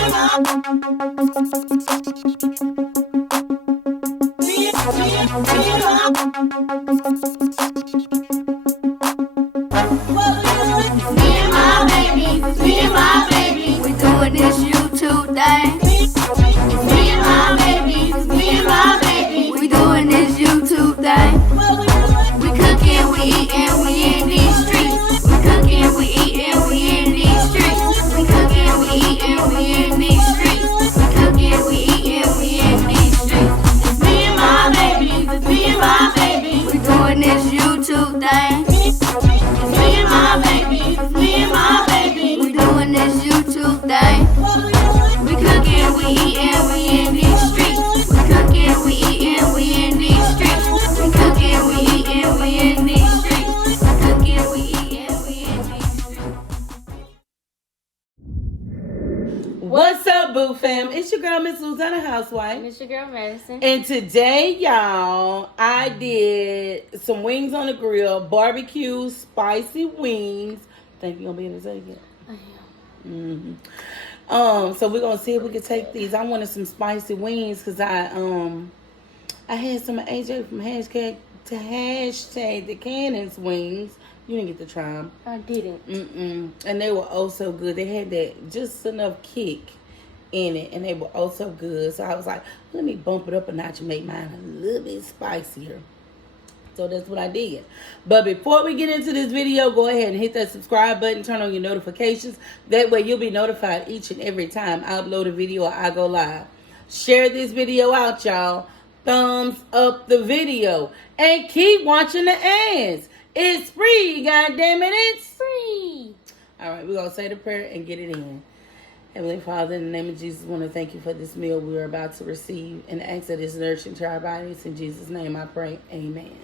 We doing this YouTube thing. Me and my baby. We doing this YouTube thing. We cooking, we eating, we in these streets. We cooking, we eating, we in these streets. We cooking, we eating, we in these streets. We cooking, we eating, we in these streets. It's me and my baby. We doing this YouTube thing. It's me and my baby. We doing this YouTube thing. We cooking, we eating, we in these streets. We cooking, we eating, we in these streets. We cooking, we eating, we in these streets. We cooking, we eating, we in these streets. What's up, Boo Fam? It's your girl, Miss Louisiana Housewife. It's your girl, Madison. And today, y'all, I did some wings on the grill, barbecue spicy wings. Think you gonna be able to take it? I am. So we're gonna see if we can take these. I wanted some spicy wings because I had some AJ from hashtag the Cannons wings. You didn't get to try them. I didn't. And they were oh so good. They had that just enough kick in it, and they were oh so good. So I was like, let me bump it up a notch and make mine a little bit spicier. So that's what I did. But before we get into this video, go ahead and hit that subscribe button. Turn on your notifications. That way you'll be notified each and every time I upload a video or I go live. Share this video out, y'all. Thumbs up the video. And keep watching the ads. It's free, goddammit. It's Free. all right, we're going to say the prayer and get it in. Heavenly Father, in the name of Jesus, I want to thank you for this meal we are about to receive and ask that it's nourishing to our bodies. In Jesus' name I pray. Amen.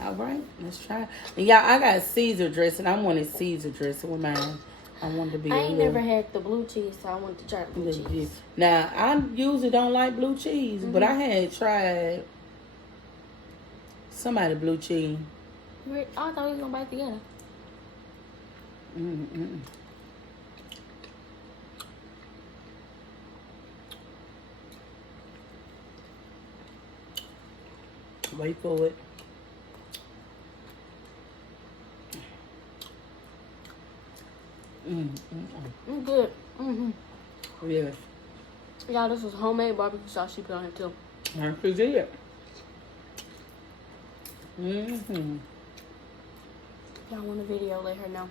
All right, let's try. And y'all, I got Caesar dressing. I wanted Caesar dressing with mine. I wanted to be I ain't never had the blue cheese, so I wanted to try the blue cheese. Now, I usually don't like blue cheese, but I had tried somebody blue cheese. I thought we was going to bite together. Wait for it. Good. Yes. Y'all, this was homemade barbecue sauce she put on it too. I did it. Y'all want a video, let her know.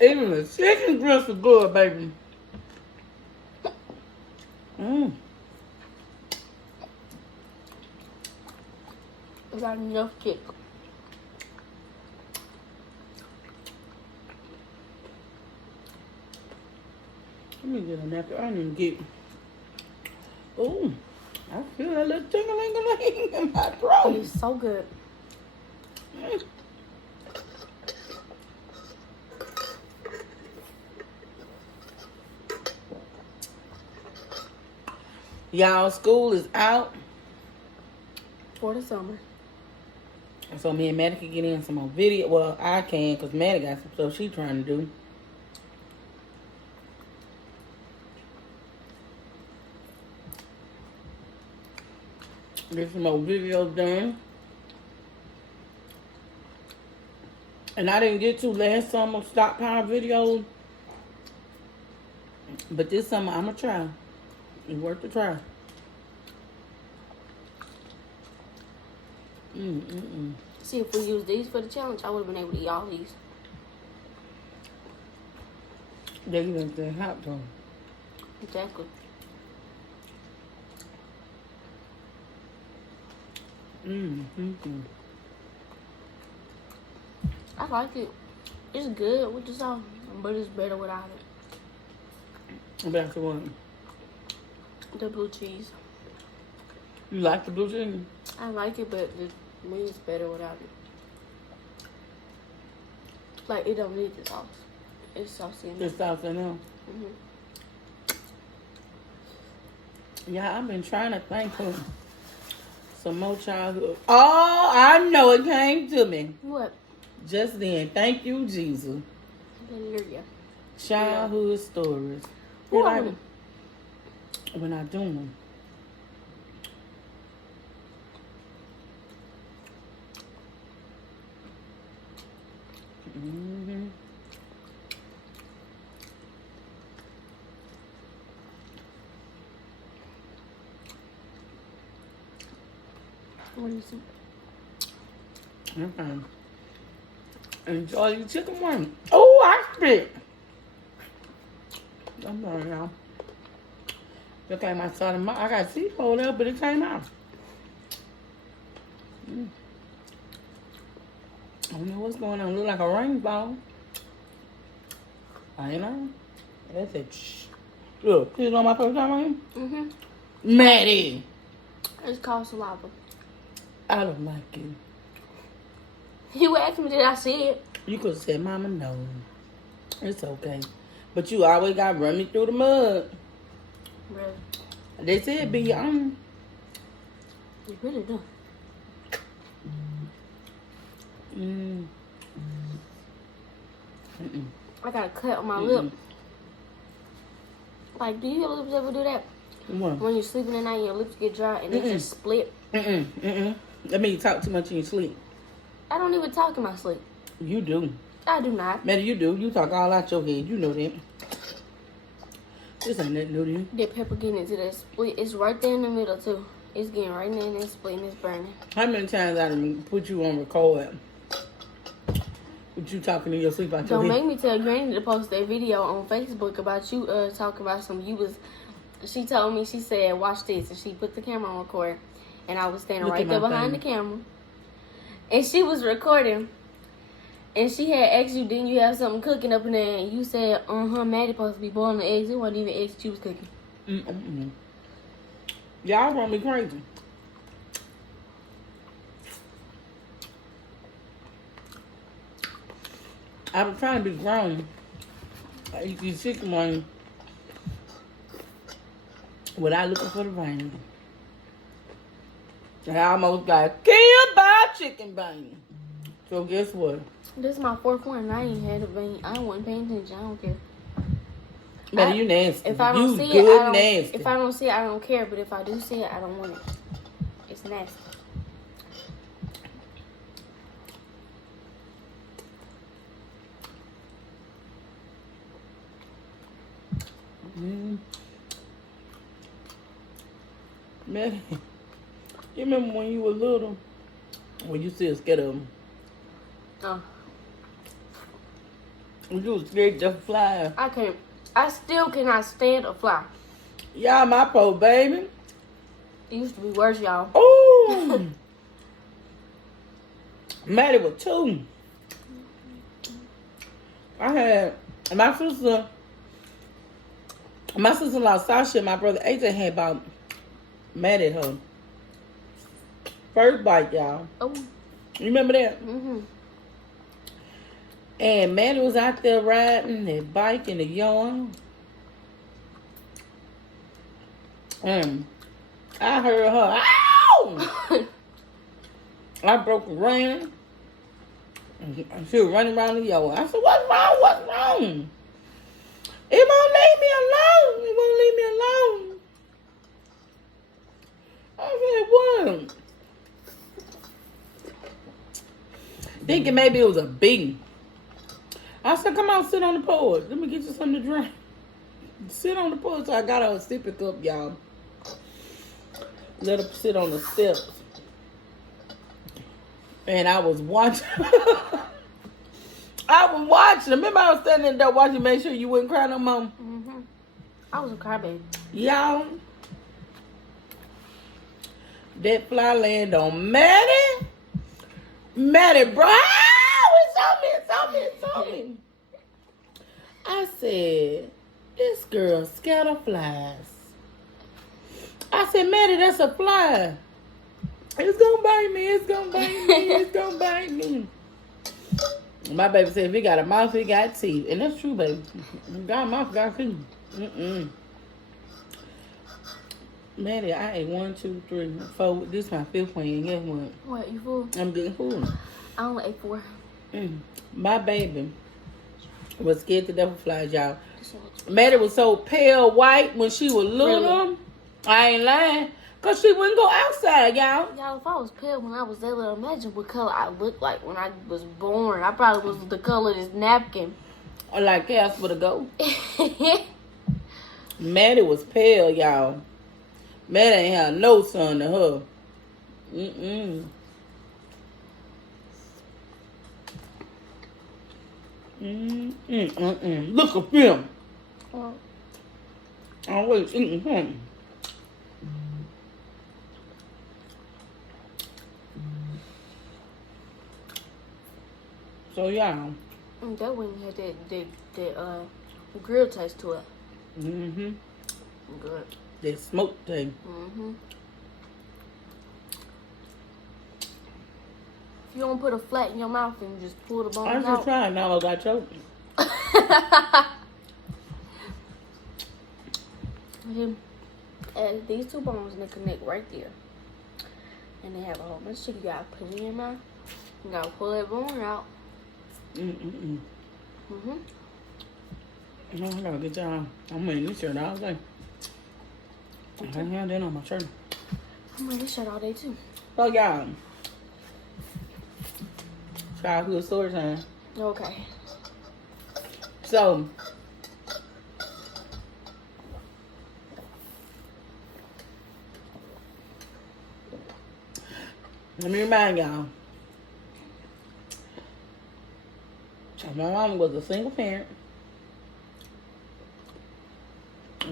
Even the chicken grits are good, baby. It got enough kick. Let me get a napkin. I didn't even get. Ooh, I feel that little tingling in my throat. It's so good. Y'all, school is out. For the summer. So me and Maddie can get in some more video. Well, I can because Maddie got some stuff she's trying to do. Get some more videos done. And I didn't get to last summer stockpile videos. But this summer I'm going to try. It's worth the try. See, if we use these for the challenge, I would have been able to eat all these. They like that hot dog. Exactly. I like it. It's good with the sauce, but it's better without it. That's the one. The blue cheese. You like the blue cheese? I like it, but the wings better without it. Like, it don't need the sauce. It's saucy enough. It's saucy enough. Yeah, I've been trying to think of Some more childhood. Oh, I know it came to me. What? Just then. Thank you, Jesus. Hallelujah. Childhood stories. Who Like, are we? we're not doing them. Mm-hmm. What do you see? Okay. Enjoy your chicken wing. Oh, I spit. I'm sorry, y'all. Look like my side of my. I got seafood there, but it came out. I don't know what's going on. Look like a rainbow. I know. That's it. Shh. Look, this is on my first time on Mm-hmm. Maddie. It's called saliva. I don't like you. You asked me, did I see it? You could have said, Mama, no. It's okay. But you always got to run me through the mud. Really? They said be your own. You really do. Mm. I got a cut on my lip. Like, do your lips ever do that? What? When you're sleeping at night, your lips get dry and they just split. That means you talk too much in your sleep. I don't even talk in my sleep. You do. I do not. Maddie, you do. You talk all out your head. You know that. This ain't nothing new to you. That pepper getting into that split. It's right there in the middle, too. It's getting right in there and it's splitting. It's burning. How many times I done put you on record with you talking in your sleep out your Don't head? make me tell Granny to post that video on Facebook about you talking about some you was. She told me, she said, watch this. And she put the camera on record. And I was standing Look right at there my behind thing. the camera. And she was recording. And she had asked you, didn't you have something cooking up in there? And you said, Maddie supposed to be boiling the eggs. It wasn't even eggs she was cooking. Y'all run me crazy. I was trying to be grown. I eat these chicken wings without looking for the vein. I almost got killed by a chicken bone. So guess what? This is my fourth one. And I ain't had a vein. I wasn't paying attention. I don't care. Man, you nasty. If I don't you see good it, I don't. nasty. If I don't see it, I don't care. But if I do see it, I don't want it. It's nasty. Man, you remember when you were little, when you still scared of them? Oh, When you was scared to fly. I can't. I still cannot stand a fly. Y'all, my poor baby. It used to be worse, y'all. Oh, Maddie was 2. I had my sister-in-law Sasha and my brother AJ had about Maddie her first bite, y'all. Oh. You remember that? Mm-hmm. And Maddie was out there riding that bike in the yard. I heard her, ow! I broke a ran. And she was running around the yard. I said, what's wrong? What's wrong? It won't leave me alone. It won't leave me alone. I said, what? Thinking maybe it was a bee. I said, come on, sit on the porch. Let me get you something to drink. Sit on the porch. So I got her a sippy cup, y'all. Let her sit on the steps. And I was watching. I was watching. Remember I was standing there watching, make sure you wouldn't cry no more. Mm-hmm. I was a crybaby. Y'all. That fly land on Maddie. Maddie, bro. It's on me. I said, this girl scatter flies. I said, Maddie, that's a fly. It's gonna bite me. My baby said, if it got a mouth, it got teeth. And that's true, baby. Got a mouth, got teeth. Maddie, I ate 1, 2, 3, 4. This is my 5th one. And guess what? What, you full? I'm getting full. I only ate 4. My baby was scared to death of flies, y'all. Maddie was so pale white when she was little. Really? I ain't lying. Because she wouldn't go outside, y'all. Y'all, if I was pale when I was that little, imagine what color I looked like when I was born. I probably was the color of this napkin. Or like Casper the Goat. Maddie was pale, y'all. Maddie ain't had no son to her. Look at him. Always eating him. So yeah. That wing had that grill taste to it. Good. That smoke thing. If you don't put a flat in your mouth and just pull the bones out. I just tried. Now I got choked. And these 2 bones, and they connect right there. And they have a whole bunch of shit. You gotta put it in your mouth. You gotta pull that bone out. No, I got a good job. I'm wearing this shirt all day. I have that on my shirt. I'm wearing this shirt all day too. So y'all, childhood story time. Okay. So let me remind y'all. My mom was a single parent,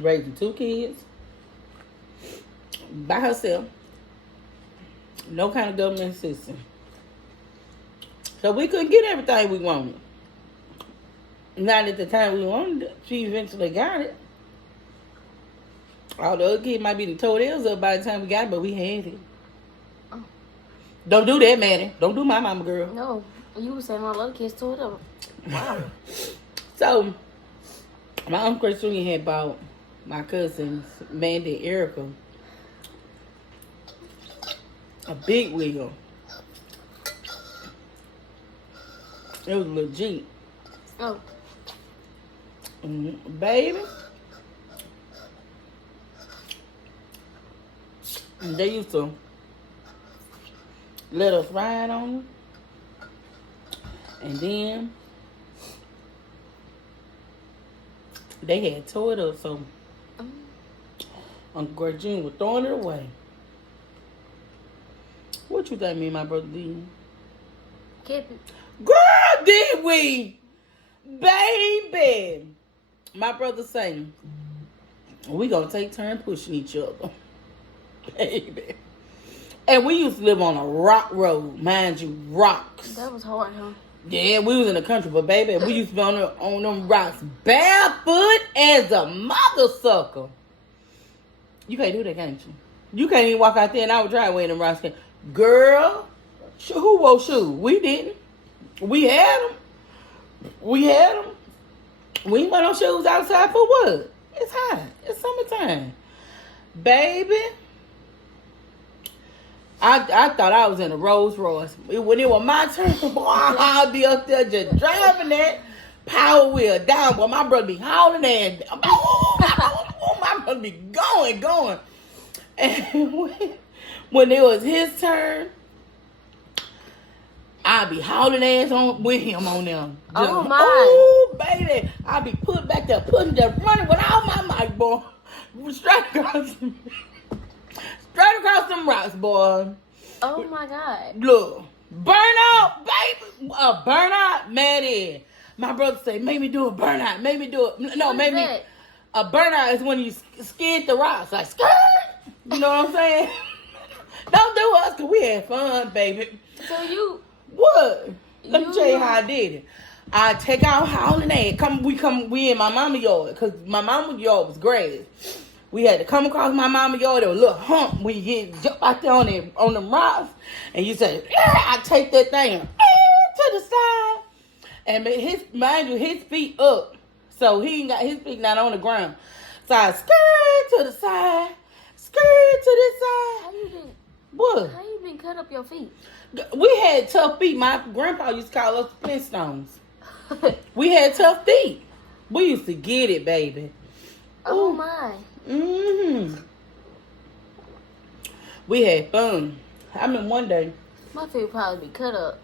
raising 2 kids by herself. No kind of government assistance. So we couldn't get everything we wanted. Not at the time we wanted it. She eventually got it. All the other kids might be the toenails up by the time we got it, but we had it. Oh. Don't do that, Maddie. Don't do my mama, girl. No. You were saying all the other kids tore it up. Wow. So, my Uncle Christine had bought my cousins, Mandy and Erica, a big wheel. It was legit. Oh. Baby. And they used to let us ride on them. And then they had tore it up, so Uncle Greg Jr. was throwing it away. What you think me and my brother did? Kept it. Girl, did we? Baby. My brother saying, we gonna take turn pushing each other. Baby. And we used to live on a rock road, mind you, rocks. That was hard, huh? Yeah, we was in the country, but baby, we used to be on them rocks barefoot as a mother sucker. You can't do that, can't you? You can't even walk out there and I would try wearing them rocks. Girl, who wore shoes? We didn't. We had them. We ain't wear no shoes outside for what? It's hot. It's summertime. Baby, I thought I was in a Rolls Royce. When it was my turn, boy, I'd be up there just driving that power wheel down. Boy, my brother be hauling ass. My brother be going. And when it was his turn, I'd be hauling ass on with him on them. Oh, my. Oh, baby. I'd be put back there, just running with all my mic, boy. Straight across them rocks, boy. Oh, my God. Look. Burnout, baby. Burnout, Maddie. My brother say, make me do a burnout. Make me do it. No, make me. A burnout is when you skid the rocks. Like, skirt. You know what I'm saying? Don't do us, because we had fun, baby. So you... What? Let me tell you how I did it. I take out hauling ass. We in my mama's yard, because my mama's yard was grass. We had to come across my mama's yard. There was a little hump when you jump out there on them rocks. And you say, I take that thing to the side. And his feet up. So he ain't got his feet not on the ground. So I skirt to the side. Skirt to this side. How you been? What? How you been cut up your feet? We had tough feet. My grandpa used to call us the Flintstones. We had tough feet. We used to get it, baby. Oh Ooh. my. We had fun. I mean, one day, My feet would probably be cut up.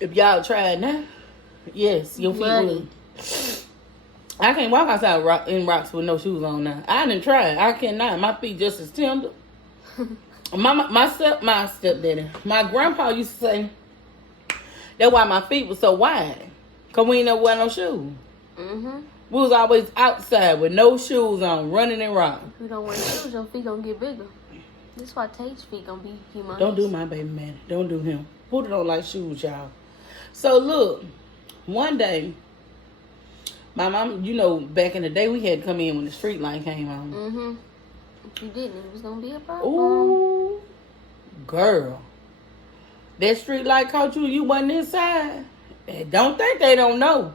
if y'all tried now, yes, your feet Bloody. would. I can't walk outside in rocks with no shoes on now. I didn't try. I cannot. My feet just as tender. my stepdaddy, my grandpa used to say that's why my feet were so wide. Cause we ain't never wear no shoes. Mm-hmm. We was always outside with no shoes on, running and rocking. If you don't wear shoes, your feet gonna get bigger. That's why Tate's feet gonna be humongous. Don't do my baby man. Don't do him. Who don't like shoes, y'all? So look, one day, my mom, you know, back in the day, we had to come in when the street light came on. Mm-hmm. If you didn't, it was gonna be a problem. Ooh, girl. That street light caught you, you wasn't inside. And don't think they don't know.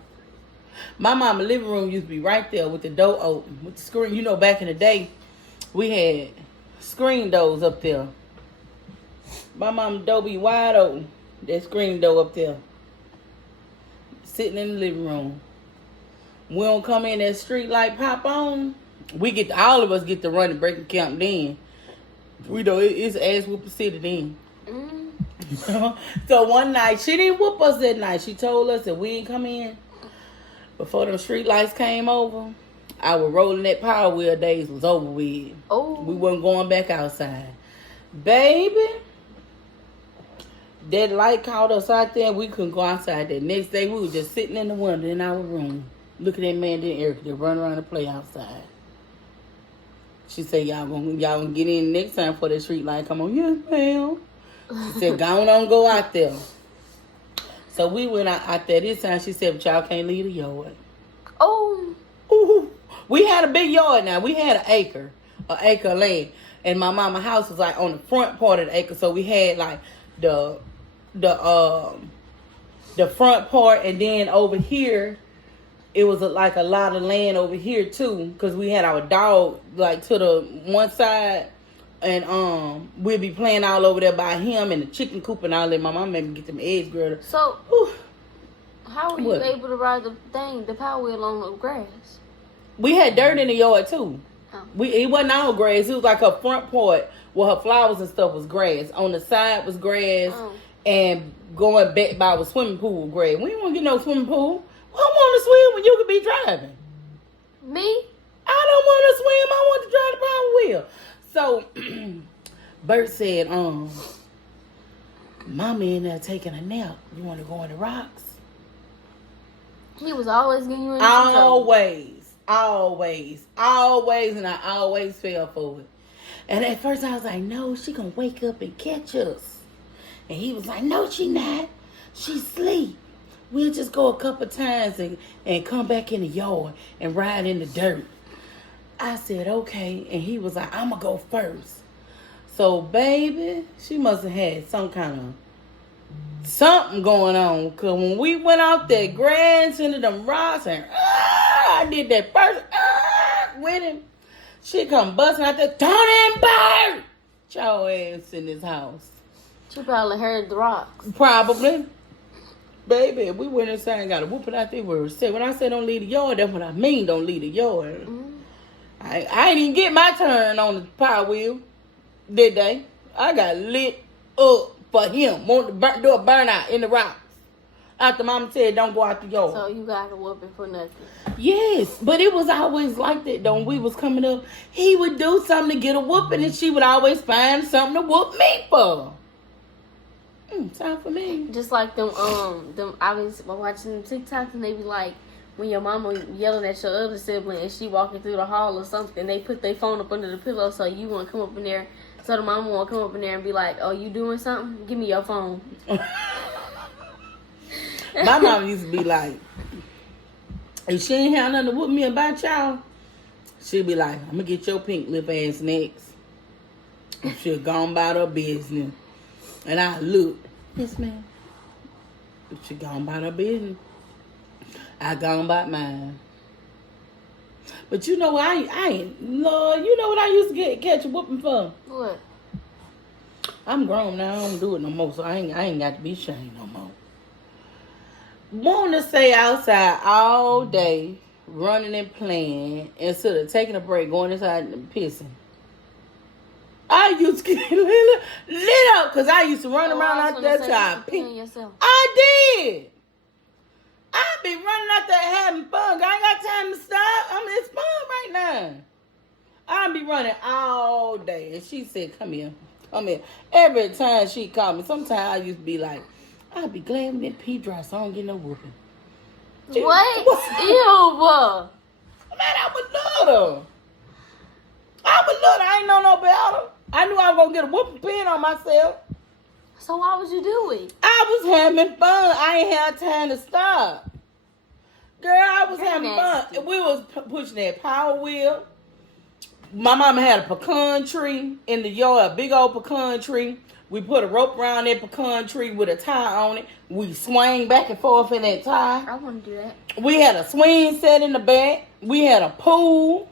My mama's living room used to be right there with the door open, with the screen. You know, back in the day, we had screen doors up there. My mama's door be wide open. That screen door up there. Sitting in the living room. We don't come in, that street light pop on. All of us get to run and break and camp then. We know it's ass whooping city then. So one night, she didn't whoop us that night. She told us that we didn't come in before them street lights came over. Our rolling that power wheel days was over with. Oh. We wasn't going back outside. Baby, that light caught us out there and we couldn't go outside. The next day, we were just sitting in the window in our room, looking at Mandy and Erica. They run around and play outside. She said, y'all gonna get in next time for the street light come on. Yes, ma'am. She said, go on, go out there. So we went out there this time. She said, but y'all can't leave the yard. Oh. Ooh. We had a big yard now. We had an acre of land. And my mama's house was like on the front part of the acre. So we had like the front part, and then over here, it was like a lot of land over here too. Because we had our dog like to the one side. And we'd be playing all over there by him and the chicken coop and all that. My mom made me get them eggs grilled. So, whew. How were you able to ride the power wheel on the grass? We had dirt in the yard too. Oh. It wasn't all grass. It was like her front part where her flowers and stuff was grass. On the side was grass. Oh. And going back by the swimming pool was grass. We didn't want to get no swimming pool. Who want to swim when you could be driving? Me? I don't want to swim. I want to drive the power wheel. So, Bert said, Mama in there taking a nap. You want to go in the rocks? He was always getting you in the Always. And I always fell for it. And at first I was like, no, she going to wake up and catch us. And he was like, no, she not. She sleep. We'll just go a couple times and come back in the yard and ride in the dirt. I said, okay. And he was like, I'm going to go first. So, baby, she must have had some kind of something going on. Because when we went out there, grass into them rocks, and I did that first with him. She come busting out there, Tony and Bird! Your ass in this house. She probably heard the rocks. Probably. Baby, we went inside and got a whooping out there. When I say don't leave the yard, that's what I mean, don't leave the yard. Mm-hmm. I ain't even get my turn on the power wheel, did they? I got lit up for him. Want to do a burnout in the rocks. After Mama said don't go out the yard. So you got a whooping for nothing. Yes, but it was always like that though. When we was coming up, he would do something to get a whooping and she would always find something to whoop me for. Time for me. Just like them I was watching them TikToks and they be like, when your mama yelling at your other sibling and she walking through the hall or something, they put their phone up under the pillow so you want to come up in there. So the mama want to come up in there and be like, oh, you doing something? Give me your phone. My mom used to be like, if she ain't have nothing to whoop me about y'all, she'd be like, I'm going to get your pink lip ass next. And she'd gone about her business. And I look, yes, ma'am. She gone about her business. I gone about mine. But you know what? I ain't. Lord, you know what I used to catch a whooping for? What? I'm grown now. I don't do it no more, so I ain't got to be ashamed no more. Want to stay outside all day, running and playing, instead of taking a break, going inside and pissing. I used to get lit up because I used to run around out there till I pee. I did. I be running out there having fun. I ain't got time to stop. It's fun right now. I be running all day. And she said, come here. Every time she called me, sometimes I used to be like, I'd be glad when that pee dry so I don't get no whooping. What? Ew. Man, I was little. I ain't know no better. I knew I was going to get a whooping pin on myself. So why would you do it? I was having fun. I ain't had time to stop. Girl, I was having nasty. fun. We was pushing that power wheel. My mama had a pecan tree in the yard, a big old pecan tree. We put a rope around that pecan tree with a tie on it. We swing back and forth in that tie. I want to do that. We had a swing set in the back. We had a pool.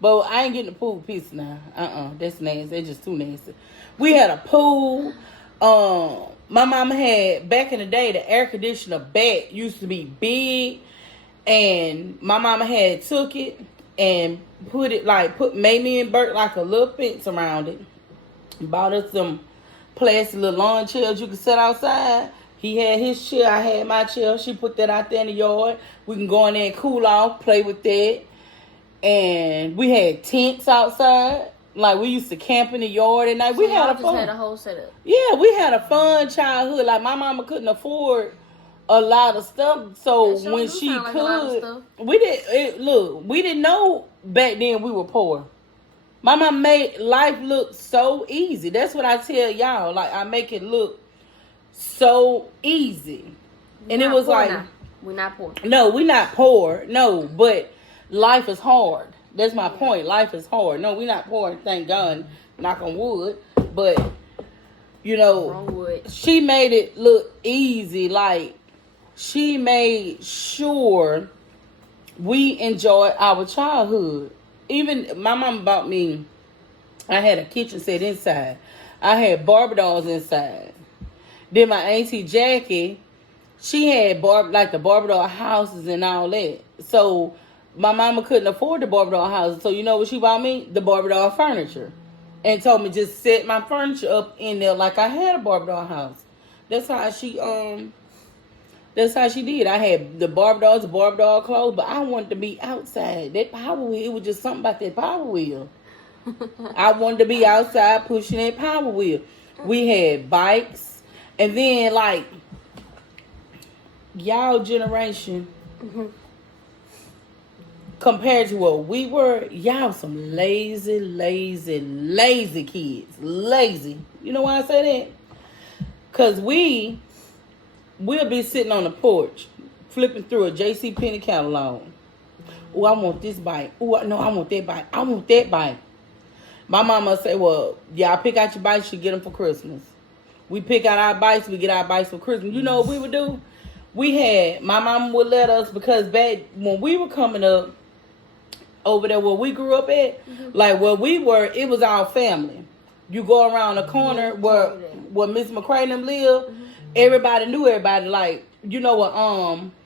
But I ain't getting the pool piece now. That's nasty. That's just too nasty. We had a pool. My mama had, back in the day, the air conditioner back used to be big. And my mama had took it and made me and Bert like a little fence around it. Bought us some plastic little lawn chairs you could sit outside. He had his chair. I had my chair. She put that out there in the yard. We can go in there and cool off, play with that. And we had tents outside. Like, we used to camp in the yard at night. We had a fun. Had a whole setup. Yeah, we had a fun childhood. Like, my mama couldn't afford a lot of stuff. So when she could, we didn't know back then we were poor. My mama made life look so easy. That's what I tell y'all. Like, I make it look so easy. And it was like, we're not poor. No, we're not poor. No, but life is hard. That's my point. Life is hard. No, we're not poor, thank God. Knock on wood. But, she made it look easy. Like, she made sure we enjoyed our childhood. Even my mom bought me, I had a kitchen set inside. I had Barbie dolls inside. Then my auntie Jackie, she had the Barbie doll houses and all that. So my mama couldn't afford the Barbie doll houses. So you know what she bought me? The Barbie doll furniture. And told me just set my furniture up in there like I had a Barbie doll house. That's how she did. I had the Barbie dolls, the Barbie doll clothes, but I wanted to be outside. That power wheel, it was just something about that power wheel. I wanted to be outside pushing that power wheel. We had bikes. And then, like, y'all generation, compared to what we were, y'all some lazy kids. Lazy. You know why I say that? Because we'll be sitting on the porch, flipping through a JCPenney catalog. Oh, I want this bike. Oh, no, I want that bike. I want that bike. My mama say, well, y'all pick out your bikes, you get them for Christmas. We pick out our bikes, we get our bikes for Christmas. You know what we would do? My mama would let us, because back when we were coming up, over there where we grew up at, like where we were, it was our family. You go around the corner where Miss McCray and them live, everybody knew everybody. Like, you know what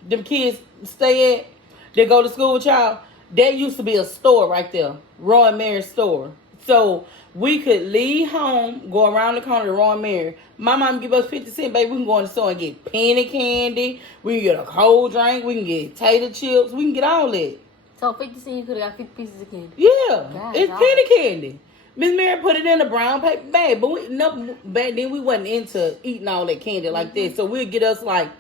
them kids stay at, they go to school with y'all. There used to be a store right there, Roy and Mary's store. So we could leave home, go around the corner to Roy and Mary. My mom give us 50 cents, baby. We can go in the store and get penny candy. We can get a cold drink. We can get tater chips. We can get all that. So 50 cents, you could have got 50 pieces of candy. Yeah, it's penny candy. Miss Mary put it in a brown paper bag, but back then we wasn't into eating all that candy like that. So we'd get us like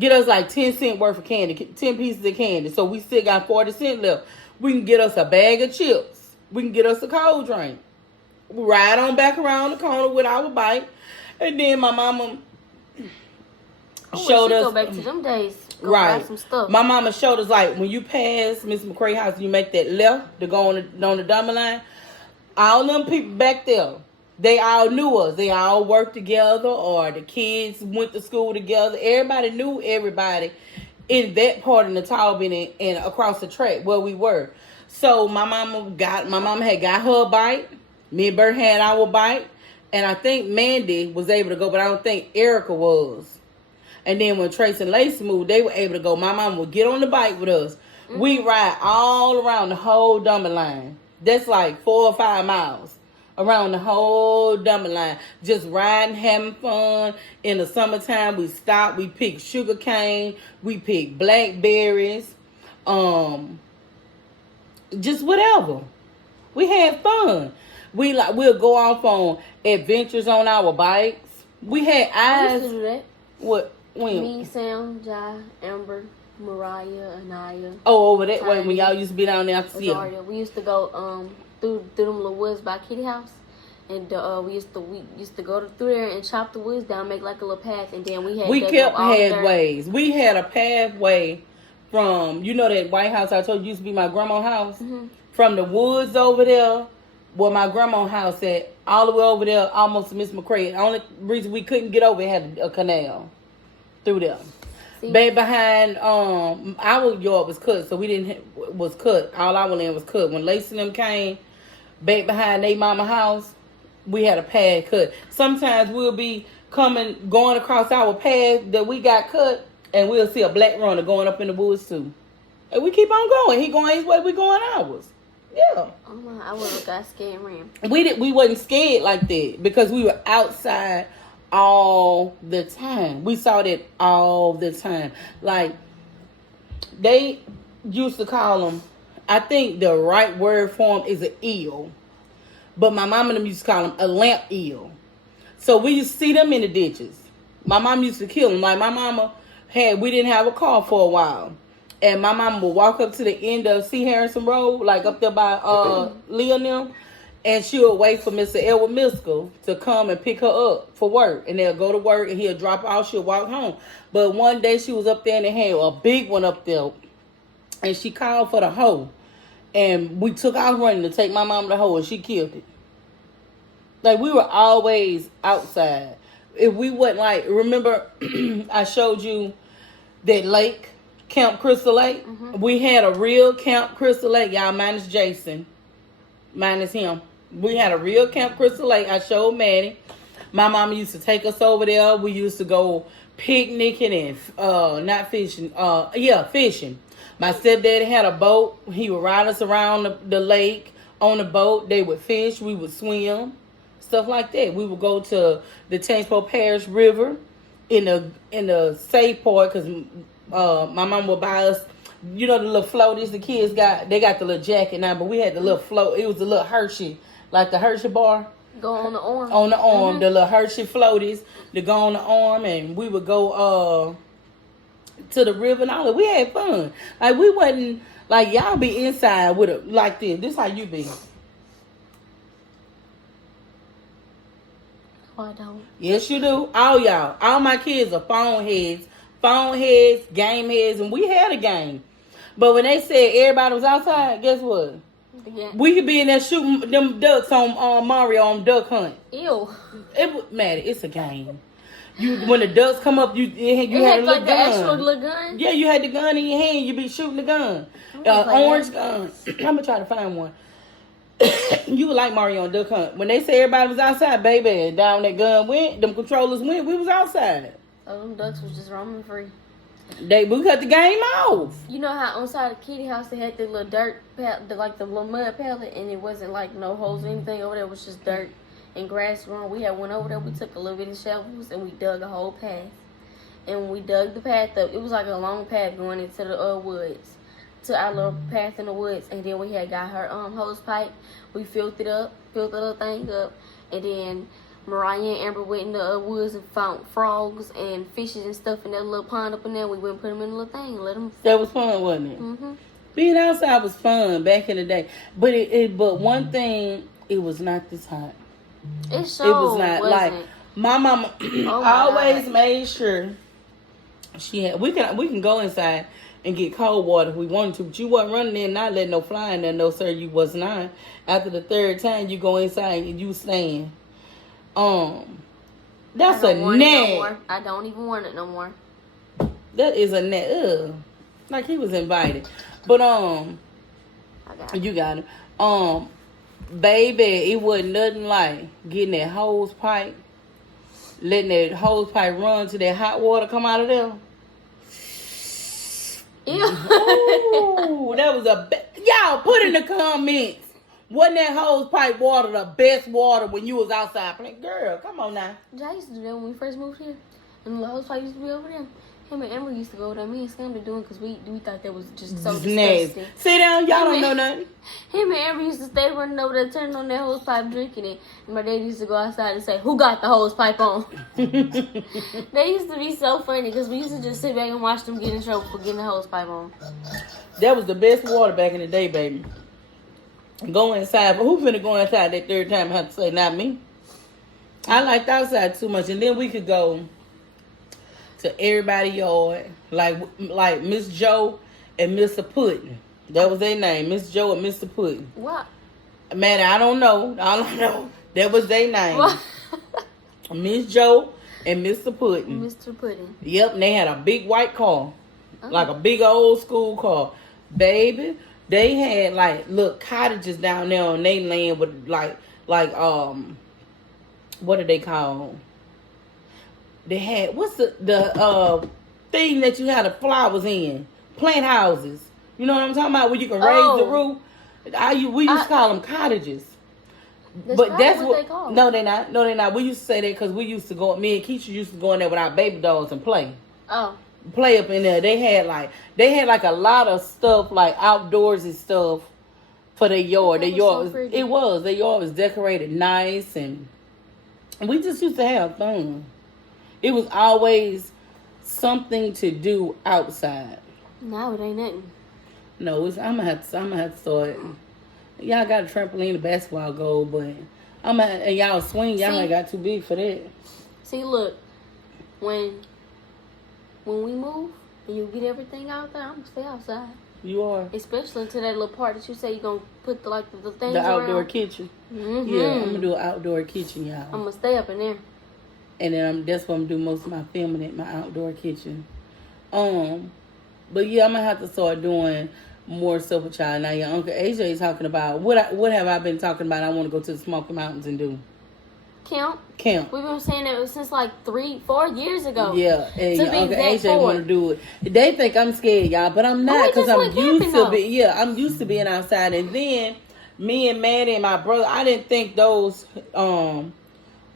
10 cents worth of candy, 10 pieces of candy. So we still got 40 cents left. We can get us a bag of chips. We can get us a cold drink. We ride on back around the corner with our bike, and then my mama showed us. Go back to them days. Go right. Buy some stuff. My mama showed us, like, when you pass Miss McCray house, you make that left to go on the dumber line. All them people back there, they all knew us. They all worked together, or the kids went to school together. Everybody knew everybody in that part of Natalbany and across the track where we were. So my mama had got her a bite. Me and Bert had our bite. And I think Mandy was able to go, but I don't think Erica was. And then when Trace and Lacey moved, they were able to go. My mama would get on the bike with us. Mm-hmm. We ride all around the whole Dumber line. That's like 4 or 5 miles around the whole Dumber line. Just riding, having fun. In the summertime, we stopped. We picked sugar cane. We picked blackberries. Just whatever. We had fun. We'll go off on adventures on our bikes. We had eyes. I used to do that. What? When? Me, Sam, Jai, Amber, Mariah, Anaya. Oh, over that way when y'all used to be down there. Yeah. We used to go through them little woods by Kitty House, and we used to go through there and chop the woods down, make like a little path, and then we kept pathways. We had a pathway from that White House I told you used to be my grandma's house. Mm-hmm. From the woods over there. Where my grandma's house at, all the way over there, almost to Miss McCray. The only reason we couldn't get over, it had a canal through there. Back behind, our yard was cut, so was cut. All our land was cut. When Lacey and them came, back behind their mama house, we had a path cut. Sometimes we'll be going across our path that we got cut, and we'll see a black runner going up in the woods too. And we keep on going. He going his way, we going ours. Yeah. Oh my! I would have got scared and ran. We wasn't scared like that because we were outside all the time. We saw that all the time. Like they used to call them. I think the right word for them is an eel, but my mom and them used to call them a lamp eel. So we used to see them in the ditches. My mom used to kill them. Like my mama we didn't have a car for a while. And my mama would walk up to the end of C. Harrison Road, like up there by Leonel, and she would wait for Mr. Edward Miskell to come and pick her up for work. And they'll go to work, and he'll drop her off. She'll walk home. But one day she was up there, and they had a big one up there. And she called for the hoe. And we took off running to take my mama the hoe, and she killed it. Like, we were always outside. If we wasn't like, remember I showed you that lake? Camp Crystal Lake. Mm-hmm. We had a real Camp Crystal Lake, y'all, minus Jason. Minus him. We had a real Camp Crystal Lake. I showed Maddie. My mama used to take us over there. We used to go picnicking and not fishing. Fishing. My stepdaddy had a boat. He would ride us around the lake on the boat. They would fish. We would swim. Stuff like that. We would go to the Tangipahoa Parish River in the safe part because my mom would buy us, the little floaties the kids got. They got the little jacket now, but we had the little float. It was the little Hershey, like the Hershey bar. Go on the arm. On the arm, the little Hershey floaties to go on the arm, and we would go to the river and all that. We had fun. Like we wasn't like y'all be inside with it like this. This how you be. Oh, I don't. Yes, you do. All y'all, all my kids are phone heads, game heads, and we had a game. But when they said everybody was outside, guess what? Yeah. We could be in there shooting them ducks on Mario on Duck Hunt. Ew. Maddie, it's a game. When the ducks come up, you had a little gun. The actual little gun? Yeah, you had the gun in your hand. You be shooting the gun. Orange gun. I'm gonna try to find one. You would like Mario on Duck Hunt. When they said everybody was outside, baby, down that gun went, them controllers went, we was outside. Oh, them ducks was just roaming free. We cut the game off. You know how on side of Kitty House they had the little dirt, the little mud pallet, and it wasn't like no holes or anything over there. It was just dirt and grass growing. We had one over there. We took a little bit of shovels and we dug a whole path. And when we dug the path up, it was like a long path going into the woods, to our little path in the woods. And then we had got her hose pipe. We filled the little thing up, and then Mariah and Amber went in the woods and found frogs and fishes and stuff in that little pond up in there. We went and put them in a little thing and let them. That was fun, wasn't it? Mm-hmm. Being outside was fun back in the day, but but one thing, it was not this hot. It was not like my mama always made sure she had. We can go inside and get cold water if we wanted to, but you wasn't running in and not letting no fly in there. No, sir, you was not. After the third time, you go inside and you stand. That's a net. I don't even want it no more. That is a net. Like he was invited. But I got it. You got it. Baby, it wasn't nothing like getting that hose pipe, letting that hose pipe run to that hot water come out of there. Ooh, that was y'all put in the comments. Wasn't that hose pipe water the best water when you was outside playing? Girl, come on now. I used to do that when we first moved here. And the hose pipe used to be over there. Him and Emily used to go over there. Me and Scam to doing because we thought that was just so disgusting. Sit down, y'all don't know nothing. Him and Emily used to stay running over there, turning on that hose pipe, drinking it. And my dad used to go outside and say, "Who got the hose pipe on?" They used to be so funny because we used to just sit back and watch them get in trouble for getting the hose pipe on. That was the best water back in the day, baby. Go inside, but who finna go inside that third time? I have to say, not me. I liked outside too much, and then we could go to everybody's yard, like Miss Joe and Mr. Puddin'. That was their name, Miss Joe and Mr. Puddin'. What? Man, I don't know. All I know, that was their name. What? Miss Joe and Mr. Puddin'. Mr. Puddin'. Yep, and they had a big white car, like a big old school car. Baby, they had like little cottages down there on their land with like what are they called? They had what's the thing that you had the flowers in? Plant houses. You know what I'm talking about? Where you can raise the roof. We used to call them cottages. That's what they call. No, they're not. No, they're not. We used to say that because we used to go. Me and Keisha used to go in there with our baby dolls and play. Oh. Play up in there. They had like a lot of stuff like outdoorsy stuff for their yard. Their yard their yard was decorated nice, and we just used to have fun. It was always something to do outside. Now it ain't nothing. No, I'm gonna have to start. Y'all got a trampoline, a basketball goal, but and y'all swing. Y'all ain't got too big for that. See, look, when we move and you get everything out there, I'm gonna stay outside. You are, especially into that little part that you say you're gonna put the things the outdoor around. Kitchen. Mm-hmm. Yeah, I'm gonna do an outdoor kitchen, y'all. I'm gonna stay up in there. And then that's what I'm doing most of my filming at my outdoor kitchen. But yeah, I'm gonna have to start doing more stuff with y'all. Now your Uncle AJ is talking about what have I been talking about? I want to go to the Smoky Mountains and do. Camp. We've been saying that since like 3-4 years ago. Yeah, and your Uncle AJ want to do it. They think I'm scared, y'all, but I'm not because I'm used to be. Yeah, I'm used to being outside. And then me and Maddie and my brother, I didn't think those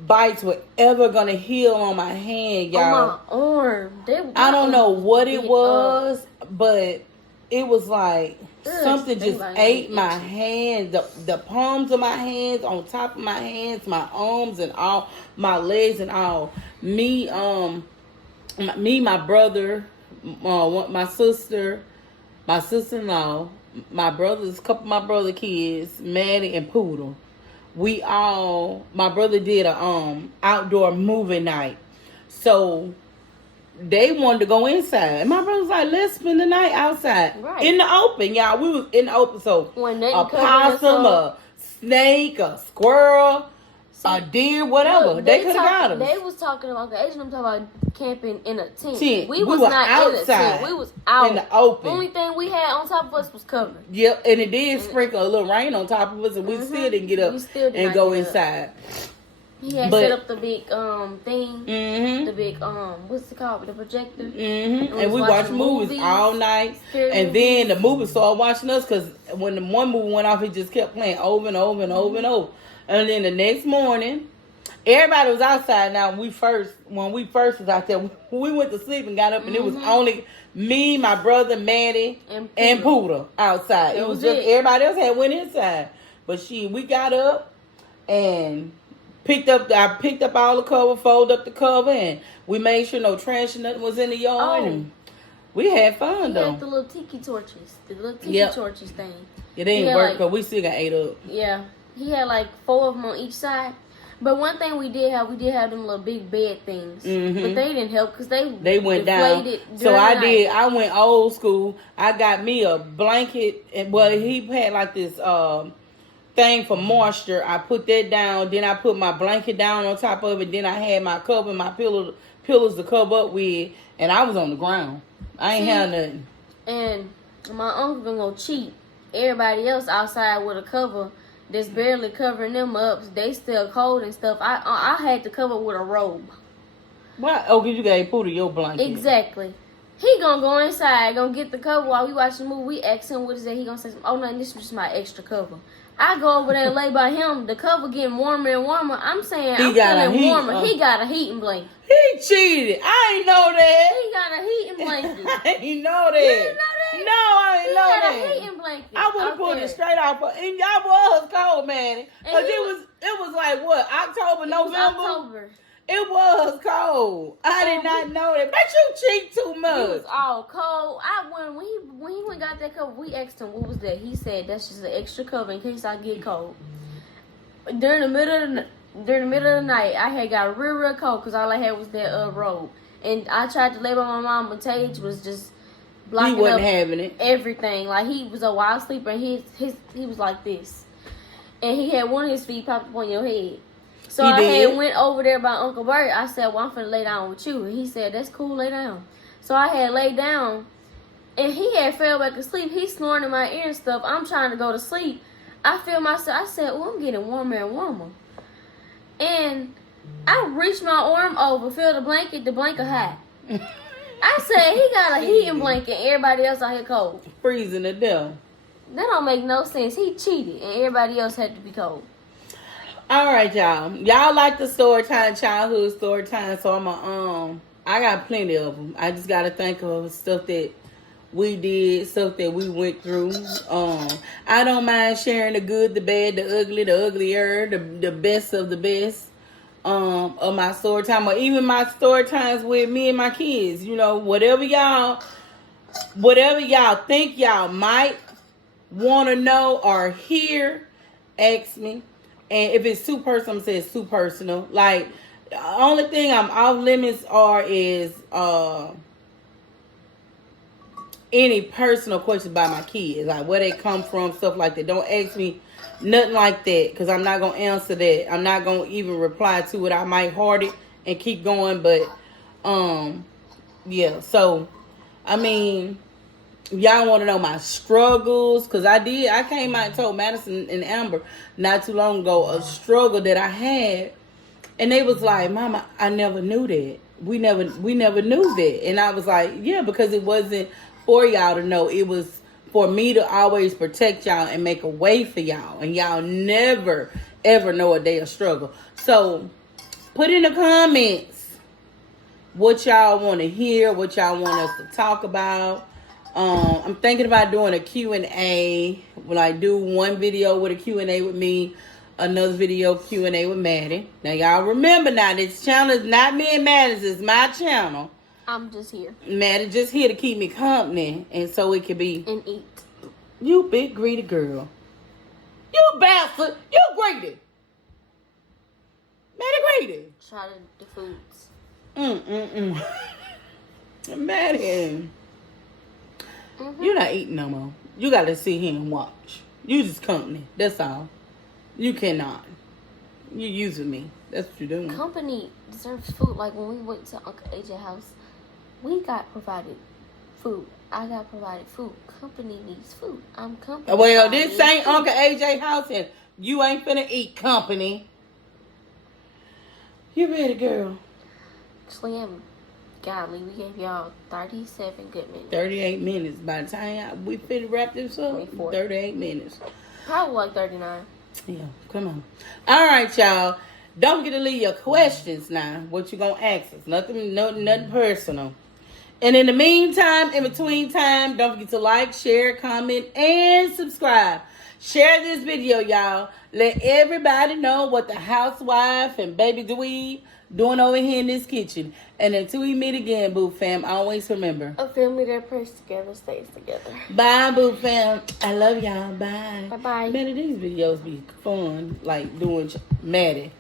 bites were ever gonna heal on my hand, y'all. On my arm. I don't know what it was, but it was like something just ate my hand, the palms of my hands, on top of my hands, my arms and all, my legs and all. Me, my brother, my sister-in-law, my brothers, couple of my brother kids, Maddie and Poodle. My brother did a outdoor movie night. So they wanted to go inside. And my brother was like, let's spend the night outside. Right. In the open, y'all. We was in the open. So a possum, a snake, a squirrel, a deer, whatever. Look, they could have got us. They was talking about, the Asian, I'm talking about camping in a tent. We was not outside. In a tent. We was out. In the open. The only thing we had on top of us was covered. Yep, and it did sprinkle a little rain on top of us, and we still didn't get up and go inside. He had set up the big thing, the big what's it called, the projector. And we watched movies all night. And then the movie started watching us because when the one movie went off, it just kept playing over and over and over and over. And then the next morning, everybody was outside. Now when we first was out there, we went to sleep and got up, and it was only me, my brother, Maddie, and Poodle outside. It was just everybody else had went inside. But we got up and I picked up all the cover, folded up the cover, and we made sure no trash and nothing was in the yard. And we had fun, though. Had the little tiki torches. The little tiki torches thing. It didn't work, but we still got 8 up. Yeah. He had like 4 of them on each side. But one thing we did have them little big bed things. But they didn't help because they went down. So I went old school. I got me a blanket. And he had like this thing for moisture. I put that down. Then I put my blanket down on top of it. Then I had my cover, my pillows to cover up with. And I was on the ground. I ain't had nothing. And my uncle gonna go cheat everybody else outside with a cover that's barely covering them up. They still cold and stuff. I had to cover with a robe. What? Oh, because you gave Pootie your blanket. Exactly. He gonna go inside, gonna get the cover while we watch the movie. We ask him what is that. He gonna say, oh no, this is just my extra cover. I go over there and lay by him. The cover getting warmer and warmer. I'm saying I'm feeling warmer. He got a heating blanket. He cheated. I ain't know that. He got a heating blanket. I ain't know that. You didn't know that? No, I ain't know that. He got a heating blanket. I would have pulled it straight off. And y'all was cold, man. Because it was like, what, October, November? October. It was cold. I did not know that. But you cheat too much. It was all cold. When he went and got that cover, we asked him what was that. He said that's just an extra cover in case I get cold. During the middle of the night, I had got real cold because all I had was that robe, and I tried to lay by my mom, but Tage was just blocking he wasn't up having it. Everything. Like he was a wild sleeper, and he was like this, and he had one of his feet popped up on your head. So I had went over there by Uncle Bert. I said, well, I'm finna lay down with you. And he said, that's cool, lay down. So I had laid down, and he had fell back asleep. He's snoring in my ear and stuff. I'm trying to go to sleep. I feel myself. I said, oh, I'm getting warmer and warmer. And I reached my arm over, feel the blanket hot. I said, he got a heating blanket, and everybody else out here cold. Freezing to death. That don't make no sense. He cheated, and everybody else had to be cold. All right, y'all. Y'all like the story time, childhood story time. So I got plenty of them. I just got to think of stuff that we did, stuff that we went through. I don't mind sharing the good, the bad, the ugly, the uglier, the best of the best of my story time, or even my story times with me and my kids. You know, whatever y'all think y'all might want to know or hear, ask me. And if it's too personal, I'm saying it's too personal. Like, the only thing I'm off limits is any personal questions about my kids. Like, where they come from, stuff like that. Don't ask me nothing like that, because I'm not going to answer that. I'm not going to even reply to it. I might heart it and keep going. But, yeah. So, I mean, y'all want to know my struggles, because I came out and told Madison and Amber not too long ago a struggle that I had, and they was like, Mama, I never knew that. We never knew that. And I was like, yeah, because it wasn't for y'all to know. It was for me to always protect y'all and make a way for y'all, and y'all never ever know a day of struggle. So put in the comments what y'all want to hear, what y'all want us to talk about. I'm thinking about doing a Q&A. Will I do one video with a Q&A with me, another video Q&A with Maddie? Now, y'all remember now, this channel is not me and Maddie's, it's my channel. I'm just here. Maddie just here to keep me company, and so it could be... And eat. You big greedy girl. You bastard. You greedy. Maddie greedy. Try the foods. Maddie... You're not eating no more. You got to sit here and watch. You just company. That's all. You cannot. You using me. That's what you're doing. Company deserves food. Like when we went to Uncle AJ's house, we got provided food. I got provided food. Company needs food. I'm company. Well, this ain't Uncle AJ's house, and you ain't finna eat company. You ready, girl? Slim. Golly, we gave y'all 37 good minutes. 38 minutes. By the time we finna wrap this up, 24. 38 minutes. Probably like 39. Yeah, come on. All right, y'all. Don't forget to leave your questions now. What you gonna ask us? Nothing personal. And in the meantime, in between time, don't forget to like, share, comment, and subscribe. Share this video, y'all. Let everybody know what the housewife and baby dweeb doing over here in this kitchen. And until we meet again, Boo Fam, always remember, a family that prays together stays together. Bye, Boo Fam. I love y'all. Bye. Bye-bye. Man, these videos be fun, like doing Maddie,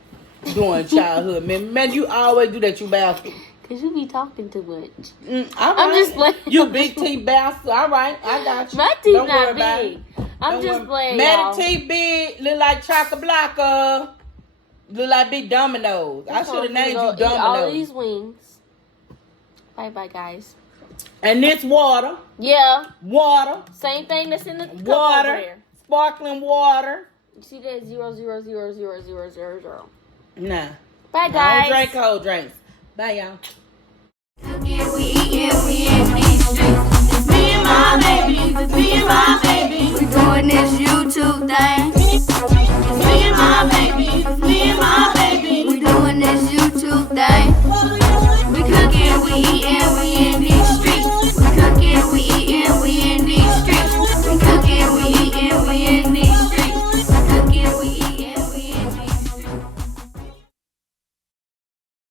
doing childhood. Man, you always do that, you bastard. Because you be talking too much. All right. I'm just playing. You big teeth bastard. All right, I got you. My teeth Don't not worry about big. it. I'm just playing, Maddie teeth big, look like Chocolate look like big Dominoes. I should have named you Dominoes. All these wings. Bye-bye, guys. And this water. Yeah. Water. Same thing that's in the cup Water. over there. Sparkling water. You see that 0.0000000. Nah. Bye, I guys. don't drink cold drinks. Bye, y'all. Cooking, we eating, we in these streets. It's me and my baby, it's me and my baby. We doing this YouTube thing. It's me and my baby, it's me and my baby. We doing this YouTube thing. We cooking, we eating, we in these streets. We cooking, we eating, we in these streets. We cooking, we eating, we in